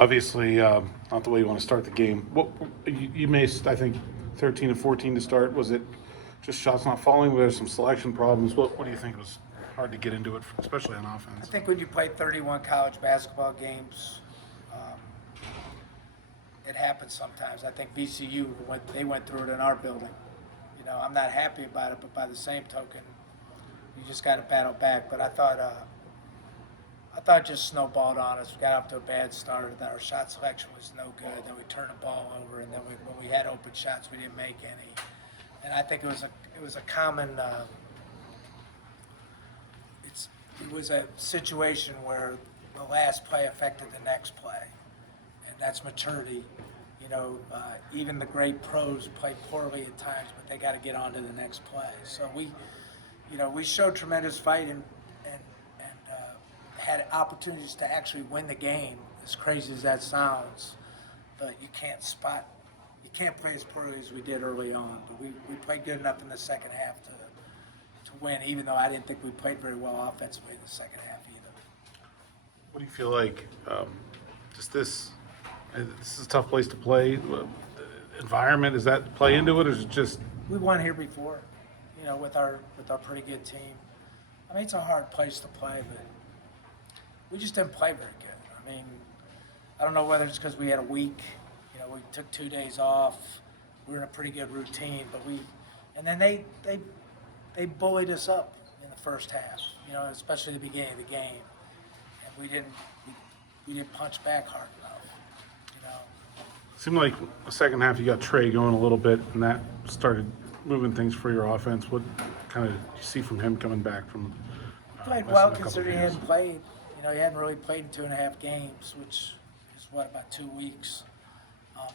Obviously, not the way you want to start the game. What you missed, I think, 13 and 14 to start. Was it just shots not falling? Were there some selection problems? What do you think was hard to get into it, especially on I offense? think when you play 31 college basketball games, it happens sometimes. I think VCU they went through it in our building. You know, I'm not happy about it, but by the same token, you just got to battle back. But I thought it just snowballed on us. We got off to a bad start. Then our shot selection was no good. Then we turned the ball over, and then when we had open shots, we didn't make any. And I think it was a common. It was a situation where the last play affected the next play, and that's maturity. You know, even the great pros play poorly at times, but they got to get on to the next play. So we showed tremendous fight and had opportunities to actually win the game. As crazy as that sounds, but you can't play as poorly as we did early on. But we played good enough in the second half to win, even though I didn't think we played very well offensively in the second half either. What do you feel like? Just this is a tough place to play. Environment, does that play into it, or is it just? We won here before, you know, with our pretty good team. I mean, it's a hard place to play, but we just didn't play very good. I mean, I don't know whether it's because we had a week. You know, we took 2 days off. We were in a pretty good routine, but and then they bullied us up in the first half. You know, especially the beginning of the game, and we didn't punch back hard enough. You know. Seemed like the second half you got Trey going a little bit, and that started moving things for your offense. What kind of did you see from him coming back from? Played well considering he hadn't played. You know, he hadn't really played in 2.5 games, which is about 2 weeks.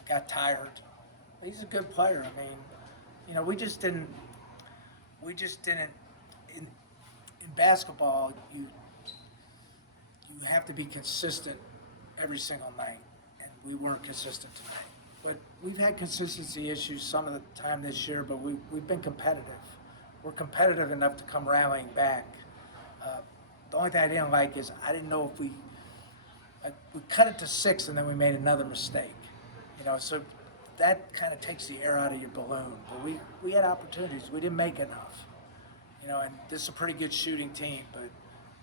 Got tired. He's a good player. I mean, you know, we just didn't. In basketball, you have to be consistent every single night, and we weren't consistent tonight. But we've had consistency issues some of the time this year, but we've been competitive. We're competitive enough to come rallying back. The only thing I didn't like is I didn't know if we cut it to 6 and then we made another mistake. You know, so that kind of takes the air out of your balloon. But we had opportunities. We didn't make enough. You know, and this is a pretty good shooting team, but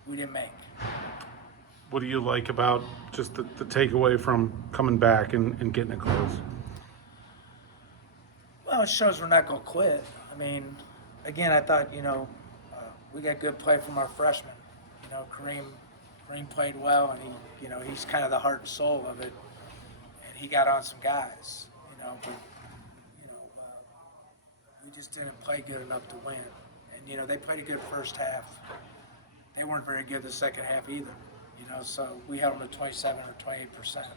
we didn't make. What do you like about just the takeaway from coming back and getting it close? Well, it shows we're not going to quit. I mean, again, I thought, you know, we got good play from our freshmen. You know, Kareem played well, and he's kind of the heart and soul of it. And he got on some guys, you know, but we just didn't play good enough to win. And you know, they played a good first half. They weren't very good the second half either. You know, so we held them to 27 or 28%.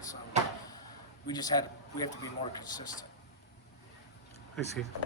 So we have to be more consistent. I see.